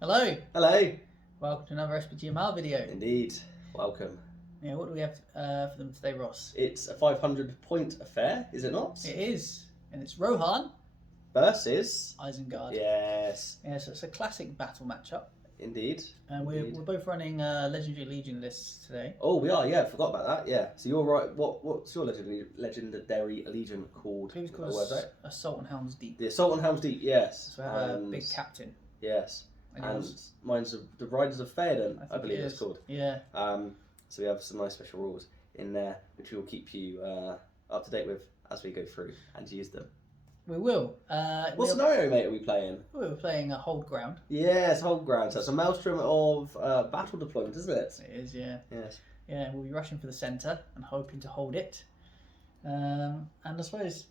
Hello, Hello. welcome to another SPGMR video. Indeed. Welcome. Yeah, what do we have for them today, Ross? It's a 500-point affair, is it not? It is, and it's Rohan Versus Isengard. Yes. Yeah, so it's a classic battle matchup. Indeed. And we're both running Legendary Legion lists today. Oh, we are. Yeah, forgot about that. Yeah. So you're right. What's your legendary legion called? It was called Assault on Helm's Deep. The Assault on Helm's Deep. Yes. So I have a big captain. Yes. And mine's the Riders of Theoden, I believe it's called. Yeah. So we have some nice special rules in there, which we will keep you up to date with as we go through and use them. We will. What scenario, mate, are we playing? We're playing a Hold Ground. Yes, Hold Ground. So it's a maelstrom of battle deployment, isn't it? It is, yeah. Yes. Yeah, we'll be rushing for the centre and hoping to hold it. And I suppose,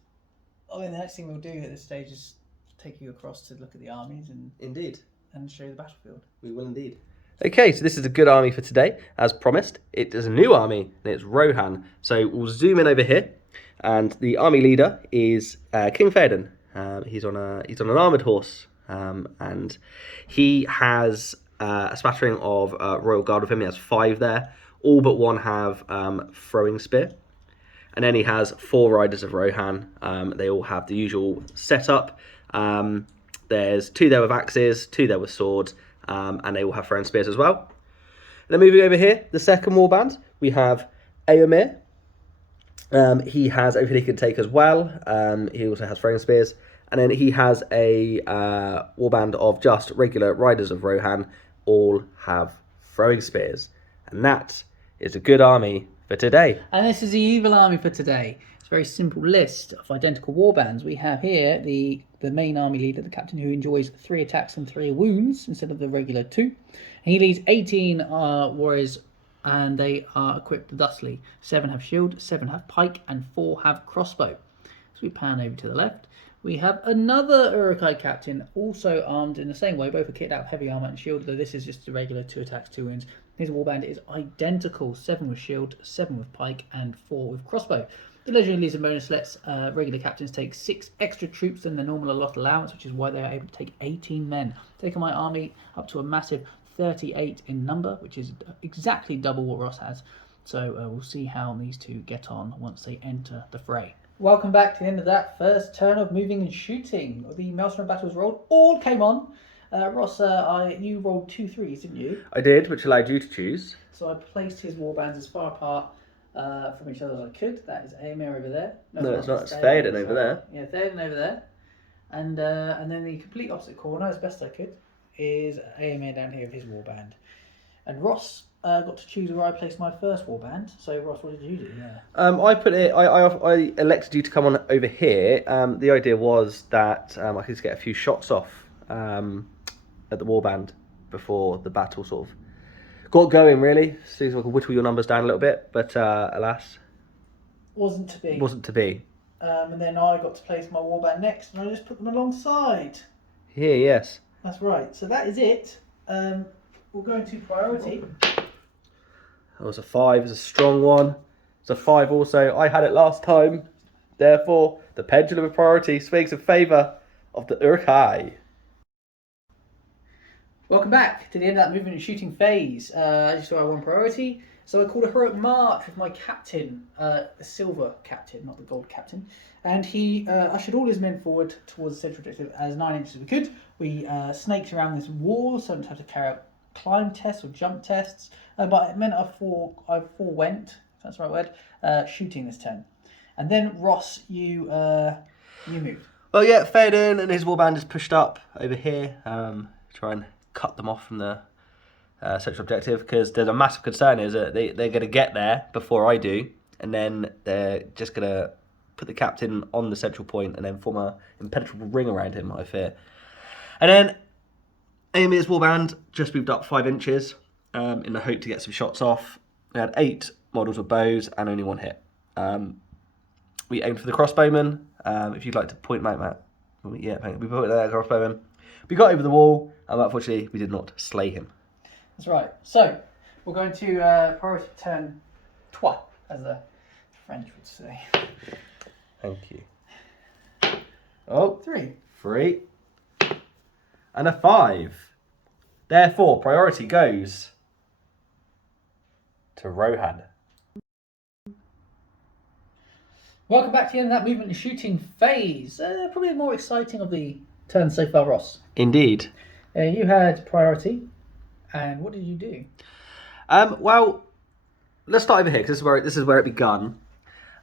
the next thing we'll do at this stage is take you across to look at the armies and Indeed. And show you the battlefield. We will indeed. Okay, so this is a good army for today, as promised. It is a new army, and it's Rohan. So we'll zoom in over here, and the army leader is King Theoden. He's on an armoured horse, and he has a smattering of Royal Guard with him. He has 5 there. All but 1 have throwing spear. And then he has 4 riders of Rohan. They all have the usual setup. There's 2 there with axes, 2 there with swords, and they all have throwing spears as well. And then moving over here, the second warband, we have Éomer. He has everything he can take as well. He also has throwing spears. And then he has a warband of just regular riders of Rohan, all have throwing spears. And that is a good army for today. And this is the evil army for today. It's a very simple list of identical warbands. We have here the main army leader, the captain, who enjoys 3 attacks and 3 wounds instead of the regular 2. He leads 18 warriors, and they are equipped thusly. 7 have shield, 7 have pike, and 4 have crossbow. So we pan over to the left. We have another Uruk-hai captain, also armed in the same way. Both are kitted out with heavy armour and shield, though this is just a regular 2 attacks, 2 wounds. His warband is identical, 7 with shield, 7 with pike, and 4 with crossbow. The Legendary Legion bonus lets regular captains take 6 extra troops than their normal allot allowance, which is why they are able to take 18 men. Taking my army up to a massive 38 in number, which is exactly double what Ross has. So we'll see how these two get on once they enter the fray. Welcome back to the end of that first turn of moving and shooting. The Maelstrom battles rolled, all came on. Ross, you rolled 2 3s, didn't you? I did, which allowed you to choose. So I placed his warbands as far apart from each other as I could. That is Éomer over there. No, it's not. It's Theoden over there. Yeah, Theoden over there. And then the complete opposite corner, as best I could, is Éomer down here with his warband. And Ross got to choose where I placed my first warband. So Ross, what did you do? Yeah. I elected you to come on over here. The idea was that I could just get a few shots off at the warband before the battle sort of got going, really. So I could whittle your numbers down a little bit, but alas, wasn't to be. Wasn't to be. And then I got to place my warband next, and I just put them alongside. Here, yes. That's right. So that is it. We'll go into priority. That was a 5. It's a strong one. It's a 5 also. I had it last time. Therefore, the pendulum of priority swings in favour of the Uruk-hai. Welcome back to the end of that movement and shooting phase. As you saw, I won priority. So I called a heroic march with my captain, the silver captain, not the gold captain. And he ushered all his men forward towards the central objective as 9 inches we could. We snaked around this wall, so I didn't have to carry out climb tests or jump tests. But it meant I forewent, if that's the right word, shooting this turn. And then Ross, you moved. Well, yeah, Theoden and his warband is pushed up over here. Try and cut them off from the central objective, because there's a massive concern is that they're going to get there before I do, and then they're just going to put the captain on the central point and then form an impenetrable ring around him, I fear. And then Éomer's warband just moved up 5 inches in the hope to get some shots off. They had 8 models with bows and only 1 hit. We aimed for the crossbowman. If you'd like to point them out, Matt. Yeah, we put that crossbowman. We got over the wall, and unfortunately, we did not slay him. That's right. So, we're going to priority turn 3, as the French would say. Thank you. Oh, 3. 3. And a 5. Therefore, priority goes to Rohan. Welcome back to the end of that movement and shooting phase. Probably the more exciting of the turns so far, Ross. Indeed. You had priority, and what did you do? Well, let's start over here because this is where it begun.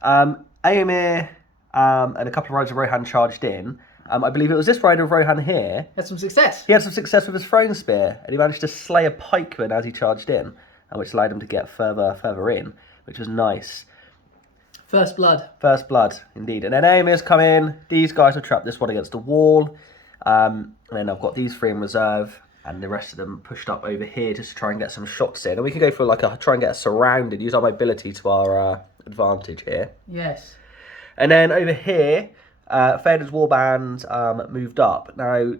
Aemir and a couple of riders of Rohan charged in. I believe it was this rider of Rohan here. Had some success. He had some success with his throwing spear, and he managed to slay a pikeman as he charged in, which allowed him to get further in, which was nice. First blood. First blood, indeed. And then Aemir's come in. These guys have trapped this one against the wall. And then I've got these three in reserve, and the rest of them pushed up over here just to try and get some shots in. And we can go for try and get us surrounded, use our mobility to our advantage here. Yes. And then over here, Theoden's warband moved up. Now,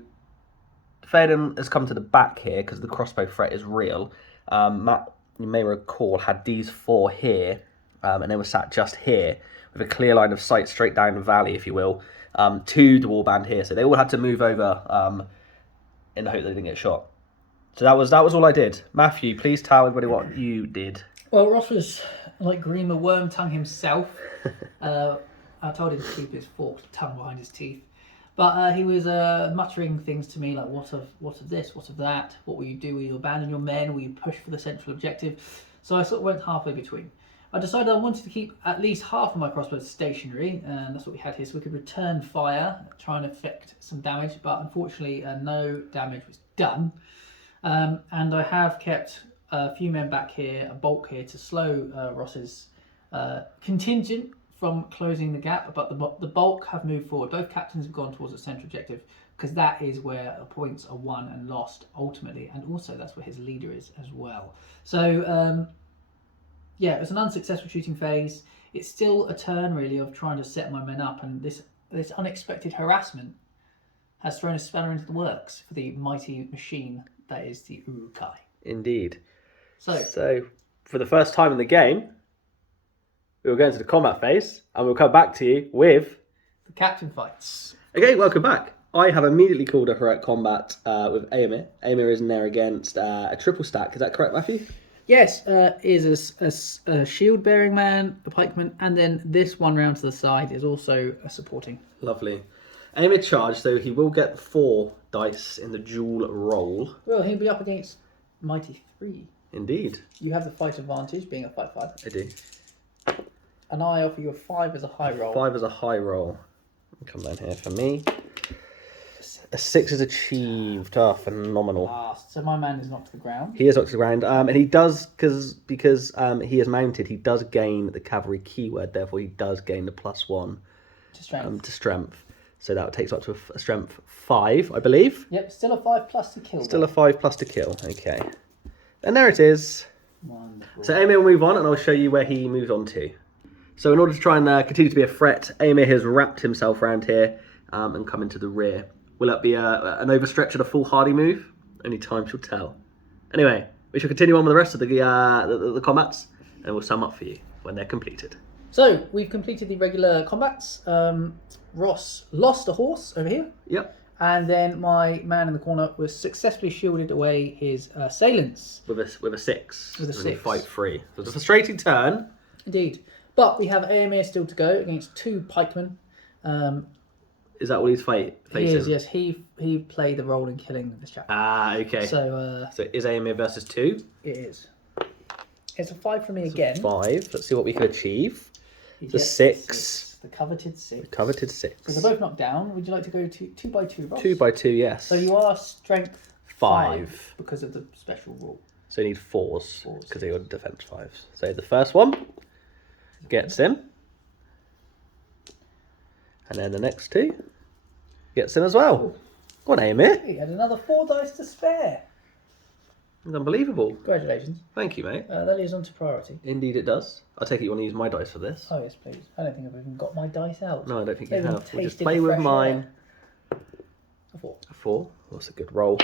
Theoden has come to the back here because the crossbow threat is real. Matt, you may recall, had these four here, and they were sat just here with a clear line of sight straight down the valley, if you will, to the warband here. So they all had to move over in the hope they didn't get shot. So that was all I did. Matthew, please tell everybody what you did. Well, Ross was like Grima Wormtongue himself. I told him to keep his forked tongue behind his teeth. But he was muttering things to me like, what of this, what of that? What will you do? Will you abandon your men? Will you push for the central objective? So I sort of went halfway between. I decided I wanted to keep at least half of my crossbows stationary, and that's what we had here, so we could return fire, try and effect some damage, but unfortunately no damage was done. And I have kept a few men back here, a bulk here, to slow Ross's contingent from closing the gap, but the bulk have moved forward. Both captains have gone towards the central objective, because that is where points are won and lost ultimately, and also that's where his leader is as well. So yeah, it was an unsuccessful shooting phase. It's still a turn really of trying to set my men up, and this unexpected harassment has thrown a spanner into the works for the mighty machine that is the Urukai. Indeed. So for the first time in the game, we will go into the combat phase, and we'll come back to you with the captain fights. Okay, welcome back. I have immediately called a heroic combat with Aemir. Aemir is in there against a triple stack. Is that correct, Matthew? Yes, is a shield-bearing man, a pikeman, and then this one round to the side is also a supporting. Lovely. Aemir charged, so he will get 4 dice in the dual roll. Well, he'll be up against Mighty 3. Indeed. You have the fight advantage, being a 5/5. I do. And I offer you a 5 as a high roll. 5 as a high roll. Come down here for me. A 6 is achieved. Oh, phenomenal. So my man is knocked to the ground. He is knocked to the ground. And he does, because he is mounted, he does gain the cavalry keyword. Therefore, he does gain the +1 to strength. So that takes up to a strength 5, I believe. Yep, still a 5+ to kill. Still a 5+ to kill. Okay. And there it is. Wonderful. So Aemir will move on, and I'll show you where he moves on to. So in order to try and continue to be a threat, Aemir has wrapped himself around here and come into the rear. Will that be an overstretch and a foolhardy move? Only time shall tell. Anyway, we shall continue on with the rest of the combats, and we'll sum up for you when they're completed. So, we've completed the regular combats. Ross lost a horse over here. Yep. And then my man in the corner was successfully shielded away his assailants. With a 6. With a 6. Fight 3. So it's a frustrating turn. Indeed. But we have Aemir still to go against 2 pikemen. Is that what he's facing? He is, yes. He played the role in killing this chap. Ah, okay. So is Aemir versus 2? it is. It's a 5 for me again. 5. Let's see what we can achieve. He The gets 6. The coveted 6. Coveted 6. So they're both knocked down. Would you like to go 2 by 2, Ross? 2 by 2, yes. So you are strength 5 because of the special rule. So you need 4s because they are defense 5s. So the first one gets him. And then the next 2 gets him as well. Go on, Aemir. He had another 4 dice to spare. It's unbelievable. Congratulations. Thank you, mate. That leads on to priority. Indeed it does. I take it you want to use my dice for this. Oh, yes, please. I don't think I've even got my dice out. No, I don't think They you haven't have. We'll just tasted play the with fresh mine. air. A 4. A 4. That's a good roll.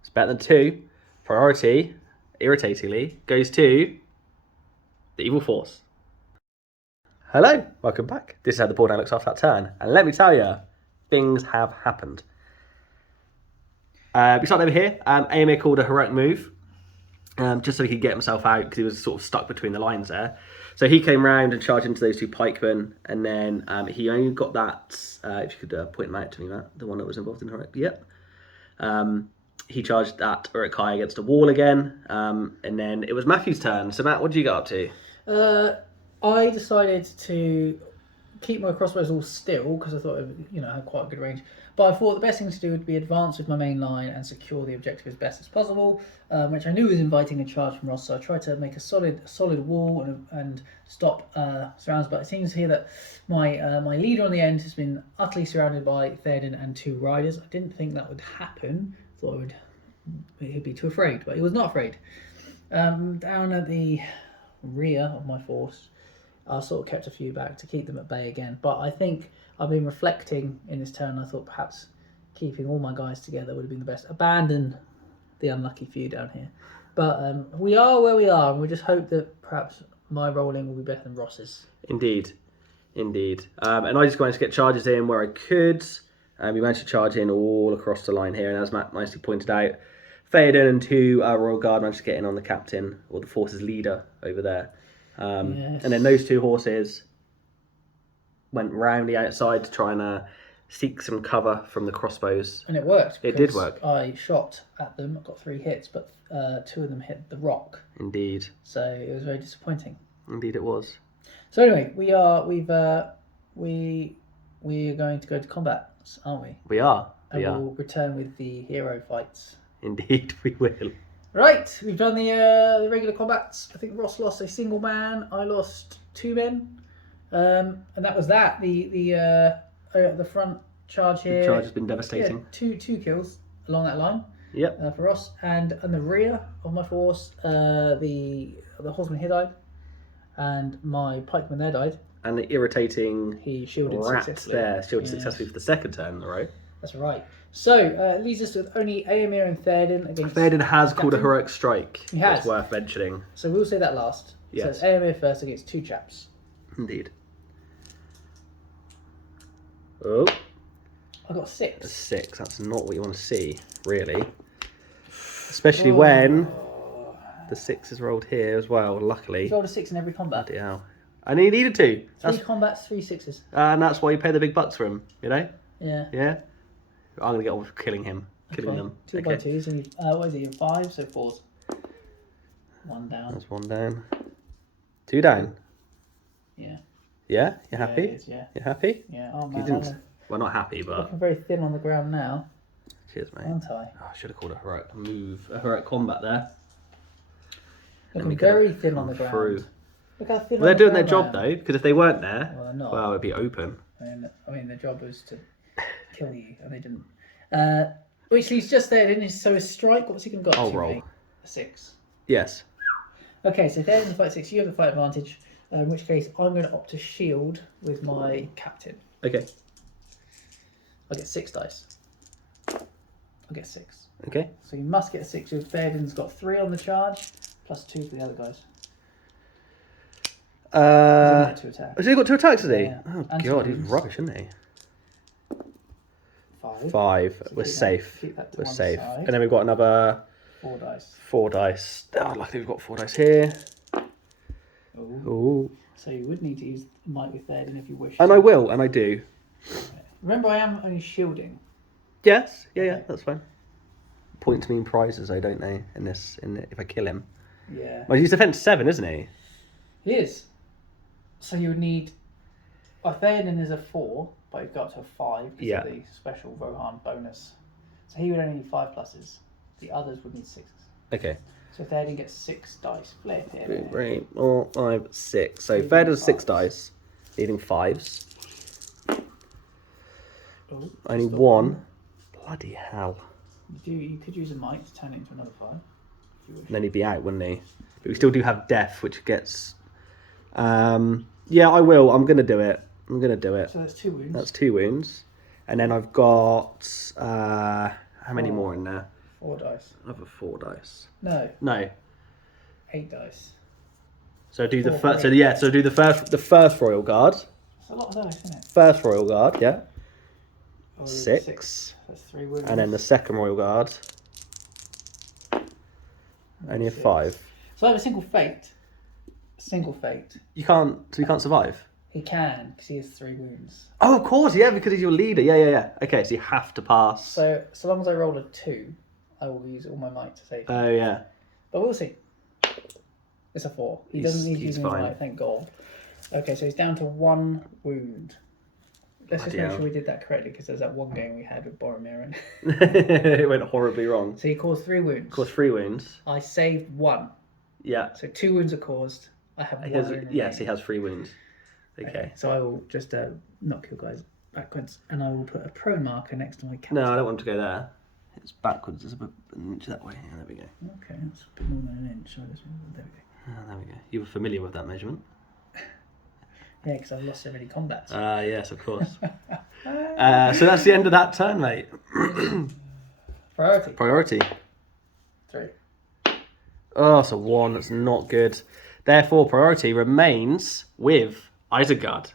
It's better than 2. Priority, irritatingly, goes to the evil force. Hello, welcome back. This is how the board now looks after that turn. And let me tell you, things have happened. We started over here. Aemir called a heroic move, just so he could get himself out because he was sort of stuck between the lines there. So he came round and charged into those two pikemen, and then he only got that. If you could point them out to me, Matt, the one that was involved in heroic. Yep. He charged that Urukai against a wall again, and then it was Matthew's turn. So Matt, what did you get up to? I decided to keep my crossbows all still because I thought it, had quite a good range. But I thought the best thing to do would be advance with my main line and secure the objective as best as possible, which I knew was inviting a charge from Ross. So I tried to make a solid wall and stop surrounds. But it seems here that my leader on the end has been utterly surrounded by Theoden and two riders. I didn't think that would happen. Thought he'd be too afraid, but he was not afraid. Down at the rear of my force, I sort of kept a few back to keep them at bay again. But I think I've been reflecting in this turn. I thought perhaps keeping all my guys together would have been the best. Abandon the unlucky few down here. But we are where we are, and we just hope that perhaps my rolling will be better than Ross's. Indeed. And I just managed to get charges in where I could. We managed to charge in all across the line here, and as Matt nicely pointed out, Theoden and two Royal Guard managed to get in on the captain, or the force's leader over there. Yes. And then those two horses went round the outside to try and seek some cover from the crossbows. And it worked. It did work. I shot at them. I got 3 hits, but 2 of them hit the rock. Indeed. So it was very disappointing. Indeed, it was. So anyway, we are going to go to combat, aren't we? We are. We'll return with the hero fights. Indeed, we will. Right, we've done the regular combats. I think Ross lost a single man. I lost 2 men, and that was that. The front charge here. The charge has been devastating. Yeah, two kills along that line. Yep. For Ross, and on the rear of my force, the horseman here died, and my pikeman there died. And the irritating he shielded rat successfully. there shielded successfully for the second turn, right? That's right. So it leaves us with only Aemir and Theoden against. Theoden has called a heroic strike. He has. It's worth mentioning. So we'll say that last. Yes. So it's Aemir first against 2 chaps. Indeed. Oh. I got 6. 6. That's not what you want to see, really. Especially when the 6 is rolled here as well, luckily. He's rolled a 6 in every combat. Bloody hell. And he needed to. 3 combats, 3 6s. And that's why you pay the big bucks for him, you know? Yeah. Yeah? I'm going to get on with killing him. Killing them. 2 by 2s. And what is it? 5, so 4s. 1 down. That's 1 down. 2 down. Yeah. Yeah? You're happy? Yeah, it is, yeah. You're happy? Yeah. Oh, man. You didn't... Well, not happy, but... Looking very thin on the ground now. Cheers, mate. Aren't I? Oh, I should have called a heroic move. A heroic combat there. Looking very thin on the ground. Through. Look how thin. Well, they're doing their job though, because if they weren't there, well, they're not. Well, it'd be open. I mean, their job was to kill you, and they didn't. Which he's just there, didn't he? So his strike, what's he going to go up to? roll. Mate? A 6. Yes. Okay, so there's the fight 6. You have the fight advantage. In which case, I'm going to opt to shield with my captain. Okay. I get 6 dice. I get 6. Okay. So you must get a 6. Your Theoden's got 3 on the charge, plus 2 for the other guys. He's only got 2 attacks. Has he got 2 attacks, has he? Yeah. Oh, And God, 2 he's wounds. rubbish, isn't he? 5. 5. So We're keep safe. that to We're one safe. side. And then we've got another 4 dice. 4 dice. Oh, luckily we've got 4 dice here. Ooh. Ooh. So you would need to use Might with Theoden if you wish. And I will, and I do. Remember, I am only shielding. Yes. Yeah, Okay. that's fine. Points mean prizes, though, don't they? If I kill him. Yeah. Well, he's defense 7, isn't he? He is. So you would need. Theoden is a 4, but you've got up to a 5 because Yeah. of the special Rohan bonus. So he would only need 5 pluses. The others would need 6s. Okay. So Theoden gets 6 dice. Flip here. 3, 4, 5, 6. So Needing Fair does 6 5s. dice. Needing 5s. Oh, I need still 1. Bloody hell. You could use a Might to turn it into another 5. If you wish. And then he'd be out, wouldn't he? But we still do have Death, which gets... yeah, I will. I'm going to do it. So that's 2 wounds. That's 2 wounds. And then I've got... how many more in there? 4 dice. Another 4 dice. No, No. 8 dice. So do the Four, first... So three. yeah, so do the first Royal Guard. It's a lot of dice, isn't it? First Royal Guard, yeah. Oh, 6. That's 3 wounds. And then the second Royal Guard. Only a 6. 5. So I have a single fate. So you can't survive? He can, because he has 3 wounds. Oh, of course, yeah, because he's your leader. Yeah. Okay, so you have to pass. So long as I roll a 2, I will use all my might to save him. Oh, yeah. But we'll see. It's a 4. He doesn't need to use any might, thank God. Okay, so he's down to 1 wound. Let's just make sure we did that correctly, because there's that one game we had with Boromir. It went horribly wrong. So he caused 3 wounds. Caused 3 wounds. I saved 1. Yeah. So 2 wounds are caused. I have 1. Yes, he has 3 wounds. Okay. So I will just knock your guys backwards, and I will put a prone marker next to my captain. No, I don't want to go there. It's backwards. It's about an inch that way. Yeah, there we go. Okay, that's a bit more than an inch. So there we go. There we go. You were familiar with that measurement? Yeah, because I've lost so many combats. Yes, of course. So that's the end of that turn, mate. Priority. 3. Oh, it's a 1. That's not good. Therefore, priority remains with Isengard.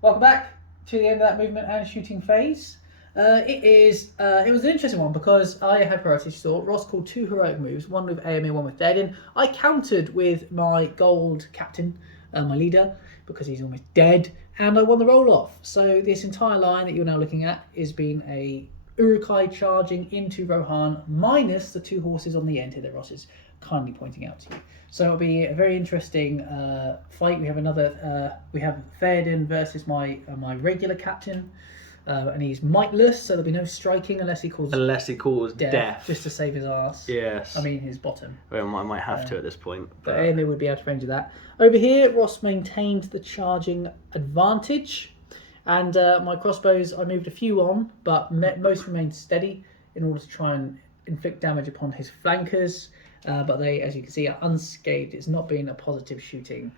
Welcome back to the end of that movement and shooting phase. It was an interesting one because I had priority thought. Ross called 2 heroic moves, one with AMA, one with dead. And I countered with my gold captain, my leader, because he's almost dead, and I won the roll off. So this entire line that you're now looking at is being a Uruk-hai charging into Rohan, minus the 2 horses on the end here that Ross is kindly pointing out to you. So it'll be a very interesting fight. We have we have Theoden versus my regular captain, and he's mightless, so there'll be no striking unless he calls death, just to save his ass. Yes. I mean his bottom. Well, I might have to at this point. But AMA would be able to range of that. Over here, Ross maintained the charging advantage, and my crossbows I moved a few on, but most remained steady in order to try and inflict damage upon his flankers. But they, as you can see, are unscathed. It's not been a positive shooting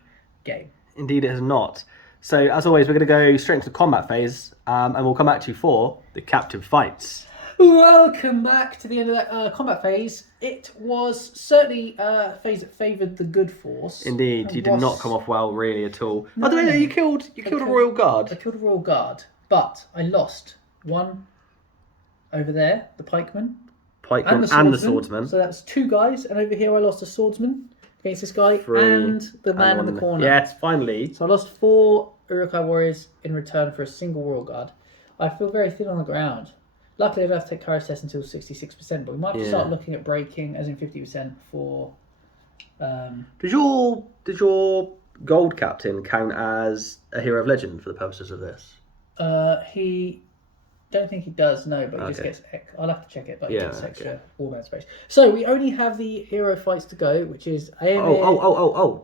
game. Indeed, it has not. So, as always, we're going to go straight into the combat phase, and we'll come back to you for the captain fights. Welcome back to the end of that combat phase. It was certainly a phase that favoured the good force. Indeed, you did not come off well, really, at all. No. I don't know, you killed a Royal Guard. I killed a Royal Guard, but I lost one over there, the pikeman. And the swordsman. So that's 2 guys, and over here I lost a swordsman against this guy, and the man in the corner. Yes, finally. So I lost 4 Uruk-hai warriors in return for a single Royal Guard. I feel very thin on the ground. Luckily, I don't have to take courage test until 66%, but we might have to start looking at breaking, as in 50% for. Did your gold captain count as a hero of legend for the purposes of this? He. Don't think he does, no, but he just gets. I'll have to check it, but he gets extra warband space. So we only have the hero fights to go, which is AMA.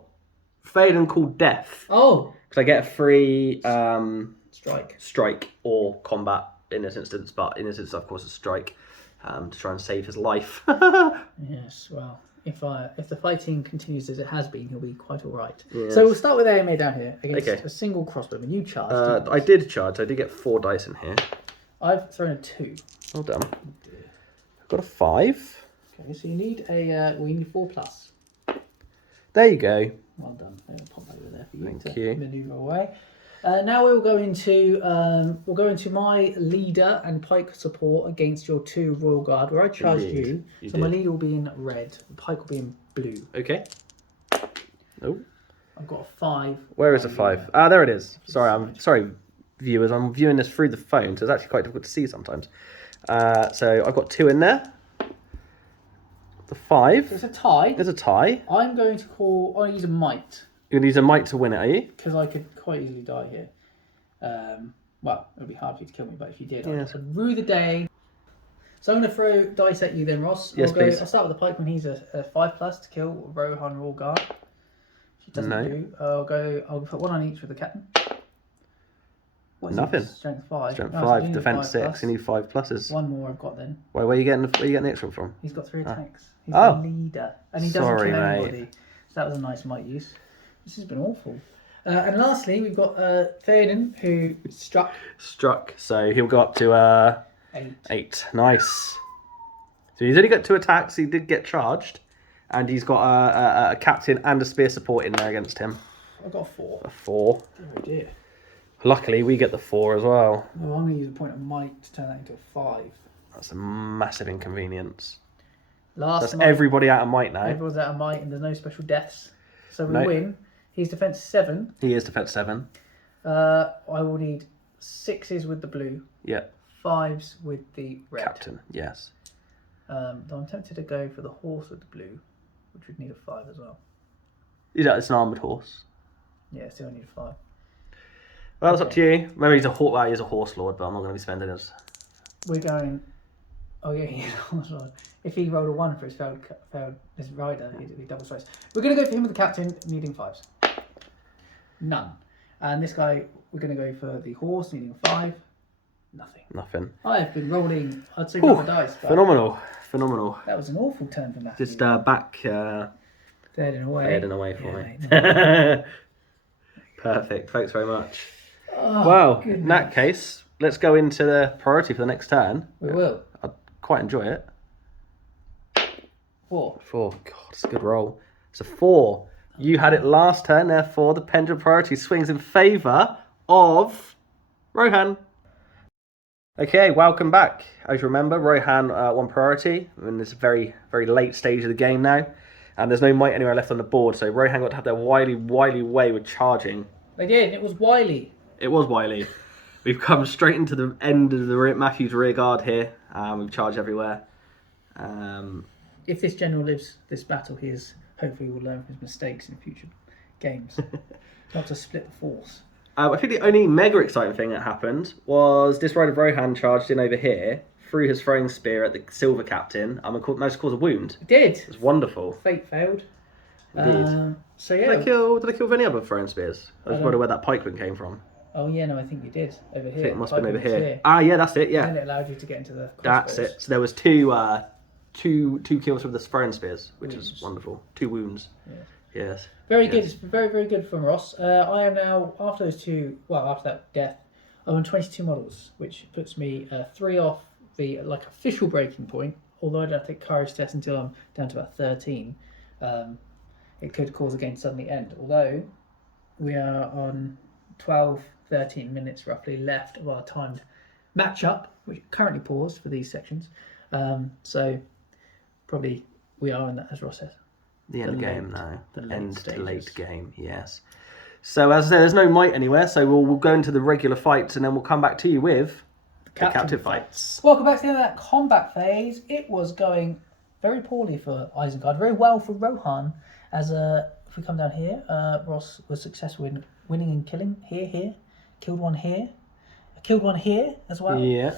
Theoden called death. Oh, because I get a free strike or combat in this instance, but in this instance, of course, a strike to try and save his life. Yes, well, if the fighting continues as it has been, he'll be quite all right. Yes. So we'll start with AMA down here against a single crossbowman. You charged. I did charge. I did get 4 dice in here. I've thrown a 2. Well done. I've got a 5. Okay, so you need you need 4 plus. There you go. Well done. I'm going to pop over there for you Thank you. Maneuver away. Now we'll go into my leader and pike support against your 2 Royal Guard, where I charged you. So my leader will be in red, the pike will be in blue. Okay. Oh. I've got a 5. Where is the 5? Ah, there it is. Sorry, viewers. I'm viewing this through the phone, so it's actually quite difficult to see sometimes. So I've got 2 in there. The 5. There's a tie. There's a tie. I'm going to call. I'll use a might. You're going to use a might to win it, are you? Because I could quite easily die here. Well, it would be hard for you to kill me, but if you did, I'd rue the day. So I'm going to throw dice at you then, Ross. Yes, please. I'll start with the pikeman. He's a 5+ to kill Rohan Royal Guard. If he doesn't do, I'll put 1 on each with the captain. Nothing. Strength 5. Strength 5, defense 6. You need 5 pluses. 1 more I've got then. Where are you getting the extra one from? He's got 3 attacks. He's the leader, and he doesn't kill anybody. Mate. So that was a nice might use. This has been awful. And lastly, we've got Theoden, who struck. So he'll go up to 8. Nice. So he's only got 2 attacks. He did get charged, and he's got a captain and a spear support in there against him. I've got a 4. A 4. Oh dear. Luckily, we get the 4 as well. Well, I'm going to use a point of might to turn that into a 5. That's a massive inconvenience. Last So that's might, everybody out of might now. everyone's out of might and there's no special deaths. So we No. win. He's defense 7. He is defense 7. I will need 6s with the blue, Yeah. 5s with the red. Captain, yes. Though I'm tempted to go for the horse with the blue, which would need a 5 as well. Yeah, it's an armoured horse. Yeah, still need a 5. Well, it's up to you. Maybe he's a horse. Well, he's a horse lord, but I'm not going to be spending his. We're going. Oh yeah, he's a horse lord. If he rolled a 1 for his failed his rider, he'd be double strikes. We're going to go for him with the captain, needing 5s. None. And this guy, we're going to go for the horse, needing a 5. Nothing. I have been rolling, I'd say, rubber dice. But Phenomenal. that was an awful turn from Matthew. Just back Third and away. fading away for Yeah, me. mate. Perfect. Thanks very much. Oh, Well, goodness. in that case, let's go into the priority for the next turn. We will. I'd quite enjoy it. 4. 4. God, it's a good roll. It's a 4. You had it last turn, therefore the pendulum priority swings in favour of Rohan. Okay, welcome back. As you remember, Rohan won priority in this very, very late stage of the game now. And there's no might anywhere left on the board, so Rohan got to have their wily way with charging. They did. It was wily. It was wily. We've come straight into the end of the Matthew's rear guard here. We've charged everywhere. If this general lives this battle, he is hopefully will learn from his mistakes in future games. Not to split the force. I think the only mega exciting thing that happened was this rider Rohan charged in over here, threw his throwing spear at the silver captain, and managed to cause a wound. It did. It was wonderful. Fate failed. Indeed. So yeah. Did I kill any other throwing spears? I was don't- wondering where that pikeman came from. Oh yeah, no, I think you did over I here. think it must have been over Pikeman was here. Ah, yeah, that's it. And Yeah, then it allowed you to get into the that's crossbows. it. So there was two kills with the throwing spears, which is Wounds. wonderful. 2 wounds. Yeah. Yes. Very Yes. good. It's very, very good from Ross. I am now, after those two, well, after that death, I'm on 22 models, which puts me 3 off the official breaking point. Although I don't take courage test until I'm down to about 13. It could cause a game to suddenly end. Although we are on 12, 13 minutes roughly left of our timed matchup, which currently paused for these sections. So probably we are in that, as Ross says. The end The game late- now. the late End to stages. late game, yes. So as I say, there's no might anywhere, so we'll go into the regular fights and then we'll come back to you with the captive fights. Welcome back to the end of that combat phase. It was going very poorly for Isengard, very well for Rohan. As if we come down here, Ross was successful in winning and killing here, killed one here, killed one here as well. Yeah.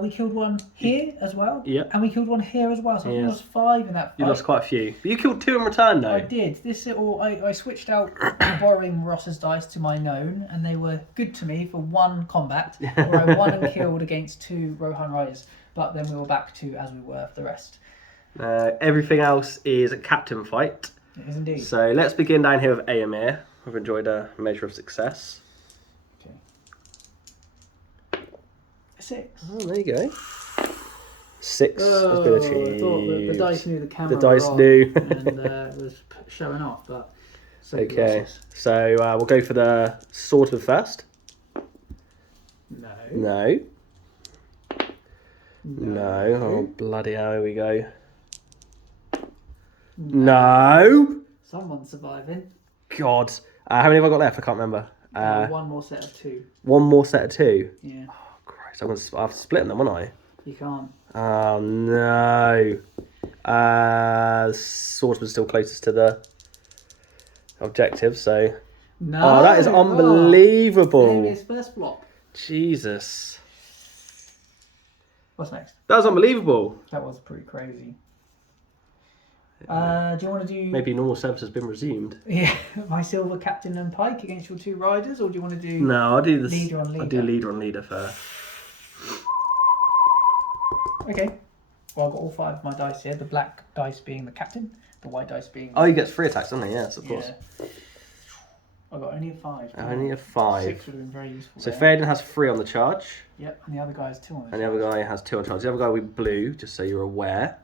We killed one here as well. Yeah. And we killed one here as well. So Yeah. we lost 5 in that fight. You lost quite a few. But you killed 2 in return though. I did. I switched out borrowing Ross's dice to my known, and they were good to me for 1 combat, where I won and killed against 2 Rohan riders. But then we were back to as we were for the rest. Everything else is a captain fight. It is indeed. So let's begin down here with Aemir. We've enjoyed a measure of success. Okay. 6. Oh, there you go. 6 has been achieved. I thought the dice knew the camera. The dice were on knew. and was showing off, but so Okay, so we'll go for the swordman first. No. No. Oh, bloody hell, here we go. No. Someone's surviving. God. How many have I got left? I can't remember. 1 more set of 2. 1 more set of 2. Yeah. Oh, Christ. I have to split them, won't I? You can't. Oh, no. The swordsman's still closest to the objective, so... No. Oh, that is unbelievable. Oh, his first flop. Jesus. What's next? That was unbelievable. That was pretty crazy. Do you want to do Maybe normal service has been resumed. my silver captain and pike against your 2 riders, or do you want to do No, I'll do this. leader on I'll leader? do leader on leader first. Okay. Well, I've got all 5 of my dice here. The black dice being the captain, the white dice being. Oh, he gets 3 attacks, doesn't he? Yes, of course. Yeah. I got only a 5. Only a 5. 6 would have been very useful. So there. Fairden has 3 on the charge, Yep, and the other guy has 2 on it. and the other guy has 2 on charge. The other guy with blue, just so you're aware.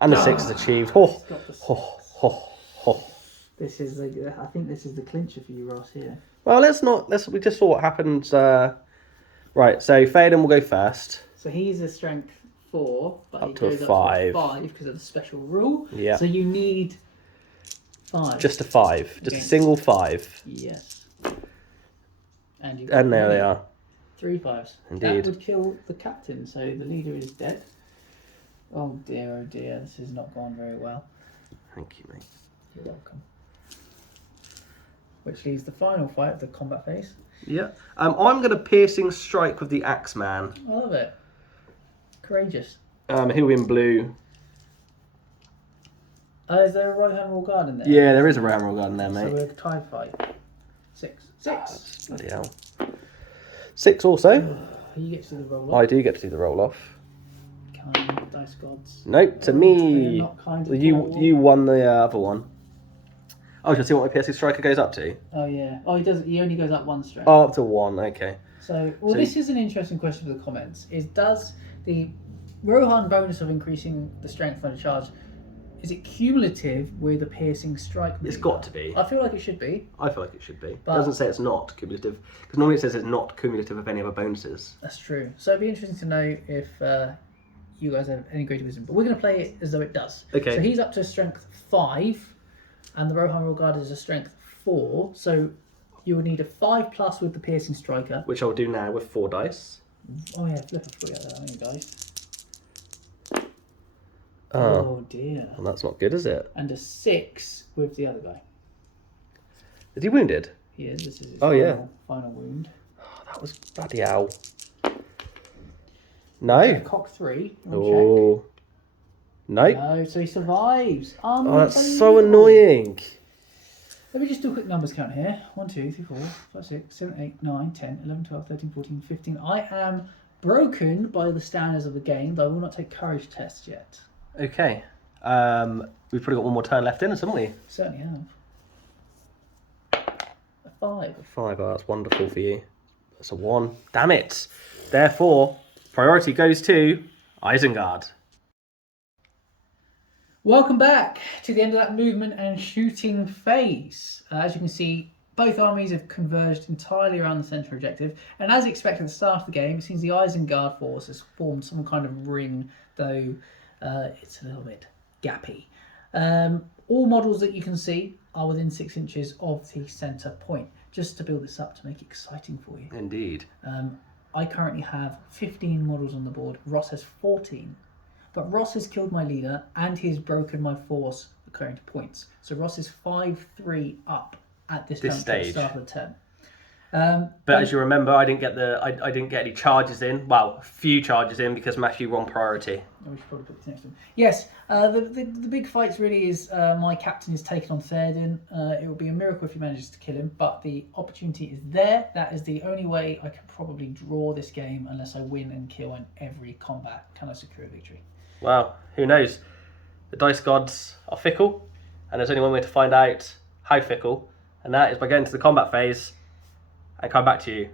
And the 6 is achieved. Oh, Got the 6. oh, oh, oh. This is I think this is the clincher for you, Ross. Here. Well, we just saw what happens. Right, so Faden will go first. So he's a strength 4, but Up he to a goes 5. up to a 5 because of the special rule. Yeah. So you need 5. Just a 5. Just a single 5. Yes. And there they are. 3 5s. Indeed. That would kill the captain, so the leader is dead. Oh dear, this has not gone very well. Thank you, mate. You're welcome. Which leaves the final fight of the combat phase. Yeah. I'm going to piercing strike with the Axeman. I love it. Courageous. He'll be in blue. Is there a right-hand royal guard in there? Yeah, there is a round roll garden there, mate. So we're tied fight. 6. Bloody hell. 6 also. You get to do the roll I off. do get to do the roll off. Kind dice gods. Nope, to They're me. not kind at all. You won the other one. Oh, shall I see what my piercing striker goes up to? Oh yeah. Oh, he does. He only goes up 1 strength. Oh, up to 1. Okay. So, So this is an interesting question for the comments. Does the Rohan bonus of increasing the strength on a charge, is it cumulative with a piercing strike? It's got to be. I feel like it should be. I feel like it should be. It But- doesn't say it's not cumulative, because normally it says it's not cumulative of any other bonuses. That's true. So it'd be interesting to know if you guys have any greater wisdom. But we're going to play it as though it does. Okay. So he's up to strength 5, and the Rohan Royal Guard is a strength 4. So you would need a 5+ with the piercing striker. Which I'll do now with 4 dice. Oh yeah, flip. I forgot that. There you go. Oh, Oh dear. well, that's not good, is it? And a 6 with the other guy. Is he wounded? He is. This is his final wound. Oh, that was bloody hell. No. Cock 3. Oh. No. No, so he survives. Oh, that's so annoying. Let me just do a quick numbers count here. 1, 2, 3, 4, 5, 6, 7, 8, 9, 10, 11, 12, 13, 14, 15. I am broken by the standards of the game, though I will not take courage tests yet. Okay. We've probably got one more turn left in us, haven't we? Certainly have. A 5. 5. Oh, that's wonderful for you. That's a 1. Damn it. Therefore, priority goes to Isengard. Welcome back to the end of that movement and shooting phase. As you can see, both armies have converged entirely around the central objective, and as expected at the start of the game, it seems the Isengard force has formed some kind of ring, though it's a little bit gappy. All models that you can see are within 6 inches of the centre point, just to build this up to make it exciting for you. Indeed. I currently have 15 models on the board. Ross has 14. But Ross has killed my leader and he's broken my force according to points. So Ross is 5-3 up at this juncture at the start of the turn. But as you remember, I didn't get any charges in. Well, few charges in because Matthew won priority. We should probably put this next one. Yes, the big fight really is my captain is taken on Theoden. It would be a miracle if he manages to kill him, but the opportunity is there. That is the only way I can probably draw this game unless I win and kill in every combat. Can I secure a victory? Well, who knows? The dice gods are fickle, and there's only one way to find out how fickle, and that is by going to the combat phase and come back to you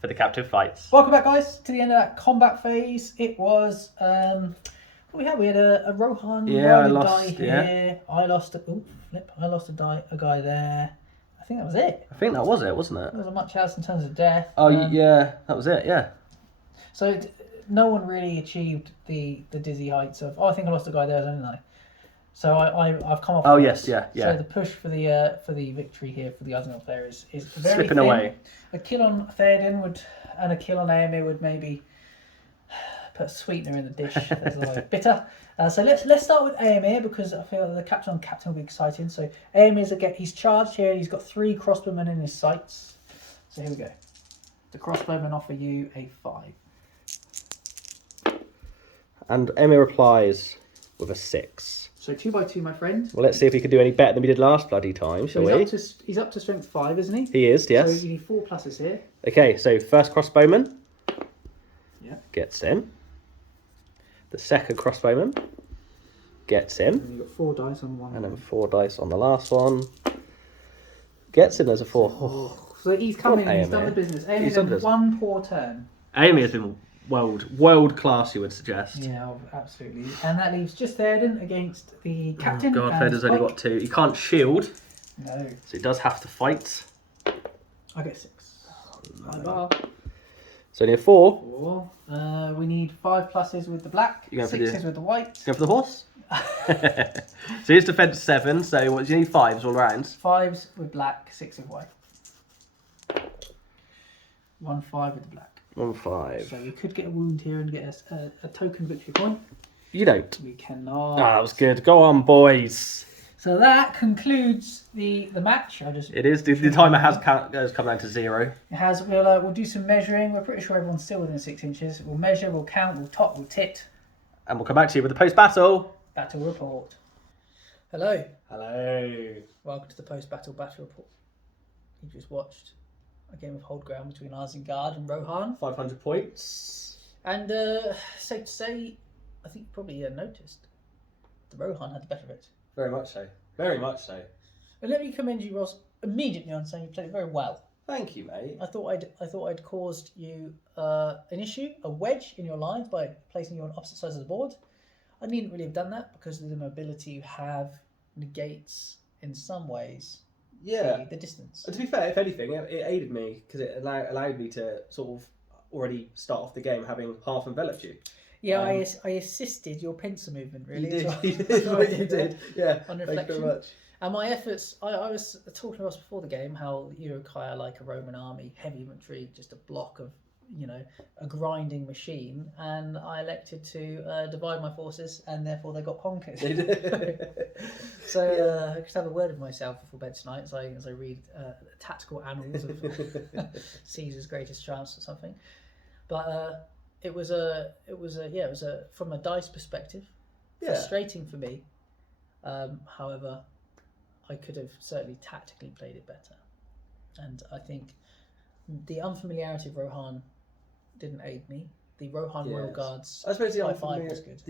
for the captive fights. Welcome back, guys, to the end of that combat phase. It was what we had. We had a Rohan die here. I lost a guy there. I think that was it. I think that was it, wasn't it? There wasn't much else in terms of death. Oh yeah, that was it. Yeah. So no one really achieved the dizzy heights of. Oh, I think I lost a guy there, didn't I? So I've come off. Oh yes, yeah. So the push for the victory here for the Isengard player is very slipping thin. away. A kill on Theoden and a kill on Aemir would maybe put a sweetener in the dish. That's a little bitter. So let's start with Aemir because I feel that the captain will be exciting. So Aemir's he's charged here and he's got 3 crossbowmen in his sights. So here we go. The crossbowmen offer you a 5. And Emma replies with a 6. So 2 by 2, my friend. Well, let's see if we can do any better than we did last bloody time, shall we? He's up to strength 5, isn't he? He is, yes. So you need 4 pluses here. Okay, so first crossbowman gets in. The second crossbowman gets in. And you've got 4 dice on one. And then 4 dice on the last one. Gets in as a 4. Oh. So he's come in and he's done Aemir. the business. He's done Aemir's this. one poor turn. Amy has been world class, you would suggest. Yeah, absolutely. And that leaves just Theoden against the captain. God, and Feder's only Spike. got 2. He can't shield, No, so he does have to fight. I get 6. So only a 4. 4. We need 5 pluses with the black, You going for 6s with the white. Go for the horse. So here's defense 7. So what do you need? 5s all rounds. 5s with black, 6 with white. 1 5 with the black. 1 5. So we could get a wound here and get a token victory point. You don't. We cannot. Ah, that was good. Go on, boys. So that concludes the match. It is. The timer has come down to 0. It has. We'll do some measuring. We're pretty sure everyone's still within 6 inches. We'll measure. We'll count. We'll top. We'll tit. And we'll come back to you with the post-battle. Battle report. Hello. Hello. Welcome to the post-battle battle report. You just watched a game of hold ground between Isengard and Rohan. 500 points. And safe to say, I think you probably noticed the Rohan had the better of it. Very much so. Very much so. And let me commend you, Ross, immediately on saying you played it very well. Thank you, mate. I thought I'd caused you an issue, a wedge in your lines by placing you on opposite sides of the board. I needn't really have done that because the mobility you have negates in some ways the distance. To be fair, if anything, it aided me because it allowed me to sort of already start off the game having half enveloped you. Yeah, I assisted your pincer movement, really. You did. Well. You did. Yeah. On Thank reflection. you very much. And my efforts, I was talking to us before the game how Urukai are like a Roman army, heavy infantry, just a block of, a grinding machine. And I elected to divide my forces, and therefore they got conquered. They did. So I just have a word of myself before bed tonight as I read tactical annals of Caesar's greatest triumphs or something. But it was from a dice perspective, frustrating for me. However, I could have certainly tactically played it better, and I think the unfamiliarity of Rohan didn't aid me. The Rohan Royal Guards. I suppose the 5-5 was good.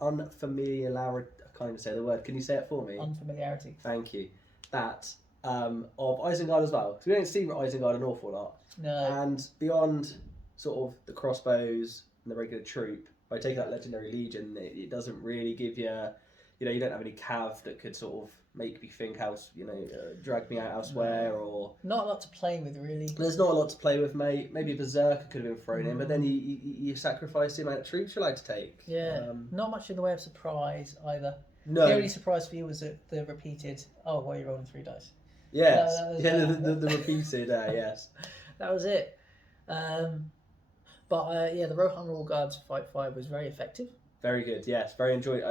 unfamiliarity. I can't even say the word. Can you say it for me? Unfamiliarity. Thank you. That of Isengard as well. Because we don't see Isengard an awful lot. No. And beyond sort of the crossbows and the regular troop, by taking that legendary legion, it doesn't really give you, you don't have any cav that could sort of make me think drag me out elsewhere or. Not a lot to play with, really. There's not a lot to play with, mate. Maybe a berserker could have been thrown in, but then you sacrifice the amount of troops you like to take. Yeah. Not much in the way of surprise either. No. The only surprise for you was the repeated. Oh, well, you're rolling 3 dice. Yes. The repeated. Yes. That was it. But the Rohan Royal Guards 5-5 was very effective. Very good. Yes. I enjoyed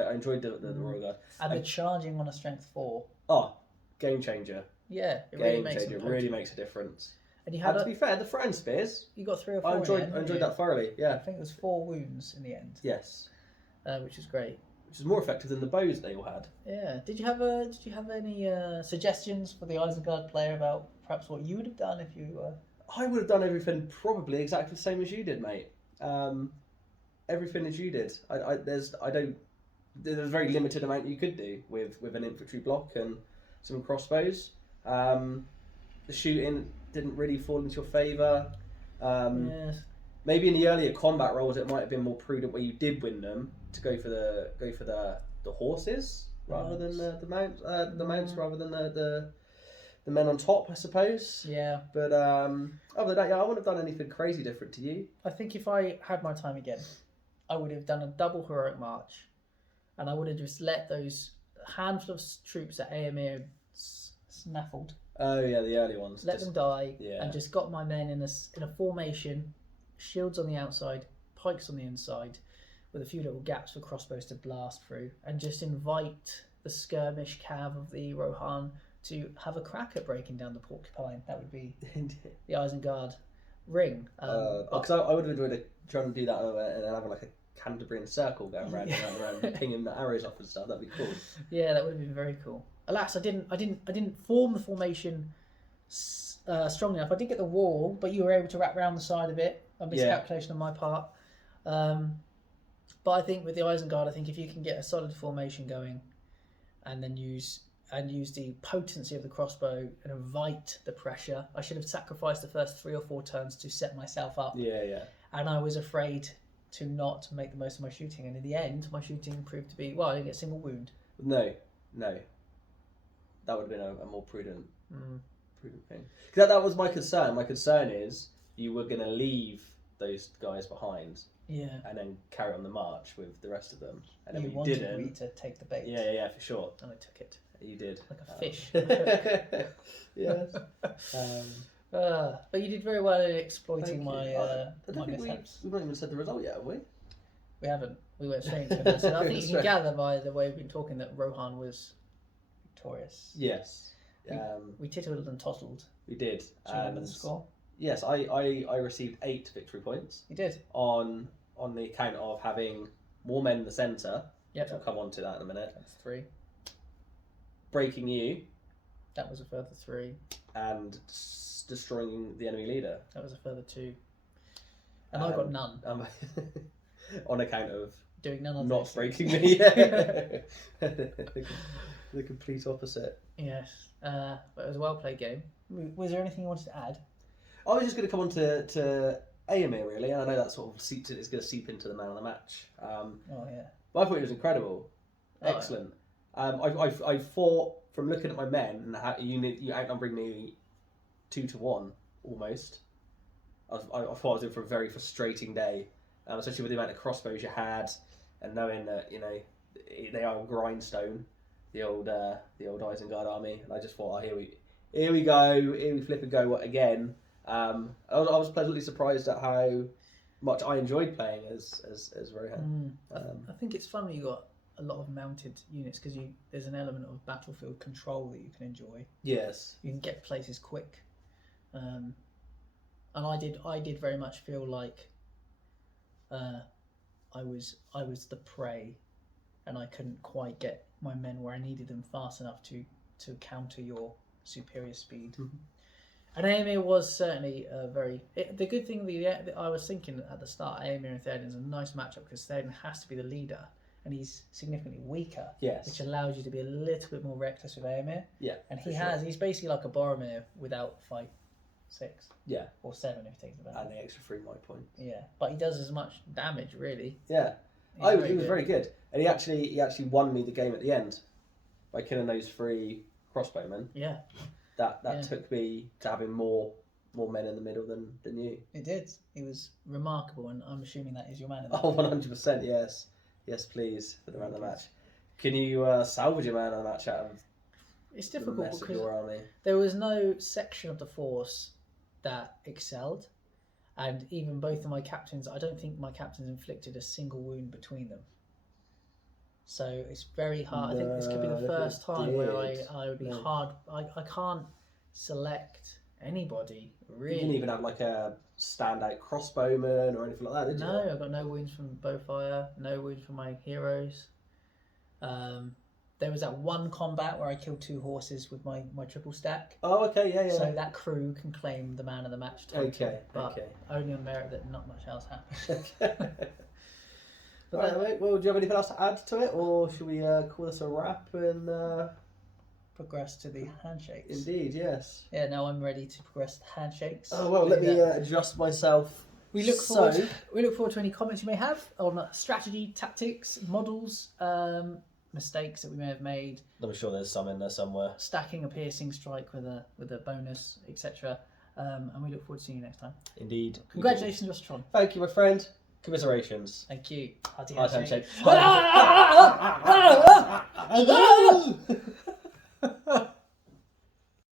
the Royal Guard. And the charging on a strength 4. Oh, game changer. Yeah, it Game changer. Really makes a difference. And you had to be fair, the Friend Spears. You got 3 or 4. I enjoyed that thoroughly. Yeah. I think it was 4 wounds in the end. Yes. Which is great. Which is more effective than the bows they all had. Yeah. Did you have any suggestions for the Isengard player about perhaps what you would have done if you were? I would have done everything probably exactly the same as you did, mate. Everything as you did. There's a very limited amount you could do with an infantry block and some crossbows. The shooting didn't really fall into your favour. Yes. Maybe in the earlier combat roles it might have been more prudent where you did win them to go for the horses rather than the mounts rather than the men on top, I suppose. Yeah. But other than that, I wouldn't have done anything crazy different to you. I think if I had my time again, I would have done a double heroic march, and I would have just let those handful of troops that Aemir snaffled. Oh yeah, the early ones. Let them die, yeah. And just got my men in a formation, shields on the outside, pikes on the inside, with a few little gaps for crossbows to blast through, and just invite the skirmish cav of the Rohan to have a crack at breaking down the porcupine. That would be the Isengard ring. Because I would have enjoyed trying to do that and having like a Canterbury circle going round and round and pinging the arrows off and stuff. That'd be cool. Yeah, that would have been very cool. Alas, I didn't form the formation strong enough. I did get the wall, but you were able to wrap around the side of it. A miscalculation on my part. But I think with the Isengard, I think if you can get a solid formation going, and then use the potency of the crossbow and invite the pressure. I should have sacrificed the first 3 or 4 turns to set myself up. Yeah. and I was afraid to not make the most of my shooting. And in the end, my shooting proved to be, well, I didn't get a single wound. No. That would have been a more prudent thing. Because that was my concern. My concern is you were going to leave those guys behind. Yeah. And then carry on the march with the rest of them. And then you we wanted didn't. me to take the bait. Yeah, for sure. And I took it. You did. Like a fish. Yes. But you did very well in exploiting my mishaps. We've not even said the result yet, have we? We haven't. We went straight into it. So I think you can gather by the way we've been talking that Rohan was victorious. Yes. We tittled and tottled. We did. Do you remember the score? Yes, I received 8 victory points. You did. On the account of having more men in the centre. Yep. We'll come on to that in a minute. That's 3. Breaking you. That was a further 3. And destroying the enemy leader. That was a further 2. And I got none. On account of doing none of not those breaking things. me. The complete opposite. Yes. But it was a well played game. Was there anything you wanted to add? I was just going to come on to Éomer, really, and I know that sort of is going to seep into the man of the match. Oh yeah. But I thought it was incredible, excellent. I thought from looking at my men and how you outnumbering me 2-1 almost. I thought I was in for a very frustrating day, especially with the amount of crossbows you had, and knowing that they are grindstone, the old Isengard army, and I just thought, here we go, here we flip and go again. I was pleasantly surprised at how much I enjoyed playing as Rohan. I think it's fun when you got a lot of mounted units because there's an element of battlefield control that you can enjoy. Yes, you can get places quick, and I did very much feel like I was the prey, and I couldn't quite get my men where I needed them fast enough to counter your superior speed. Mm-hmm. And Éomer was certainly the good thing that I was thinking at the start, Éomer and Theoden is a nice matchup because Theoden has to be the leader and he's significantly weaker. Yes. Which allows you to be a little bit more reckless with Éomer. Yeah. And he's basically like a Boromir without fight 6. Yeah. Or 7 if he takes the battle. And the extra 3 might point. Yeah. But he does as much damage really. Yeah. He was very good. And he actually won me the game at the end by killing those 3 crossbowmen. Yeah. That took me to having more men in the middle than you. It did. It was remarkable, and I'm assuming that is your man of the match. Oh, 100%, yes. Yes, please, for the man of the match. Can you salvage a man of the match out of it's difficult because your army? There was no section of the force that excelled, and even both of my captains, I don't think my captains inflicted a single wound between them. So it's very hard. I think this could be the first time where I would be hard. I can't select anybody really. You didn't even have like a standout crossbowman or anything like that, did you? No, I got no wounds from bowfire. No wounds from my heroes. There was that one combat where I killed 2 horses with my triple stack. Oh, okay, yeah. So that crew can claim the man of the match title. Okay, but only on merit that not much else happened. Right, well, do you have anything else to add to it, or should we call this a wrap and progress to the handshakes? Indeed, yes. Yeah, now I'm ready to progress to the handshakes. Oh well, let me adjust myself. We look forward. We look forward to any comments you may have on strategy, tactics, models, mistakes that we may have made. I'm sure there's some in there somewhere. Stacking a piercing strike with a bonus, etc. And we look forward to seeing you next time. Indeed. Congratulations, Rostron. Thank you, my friend. Commiserations. Thank you. Hearty handshake. handshake.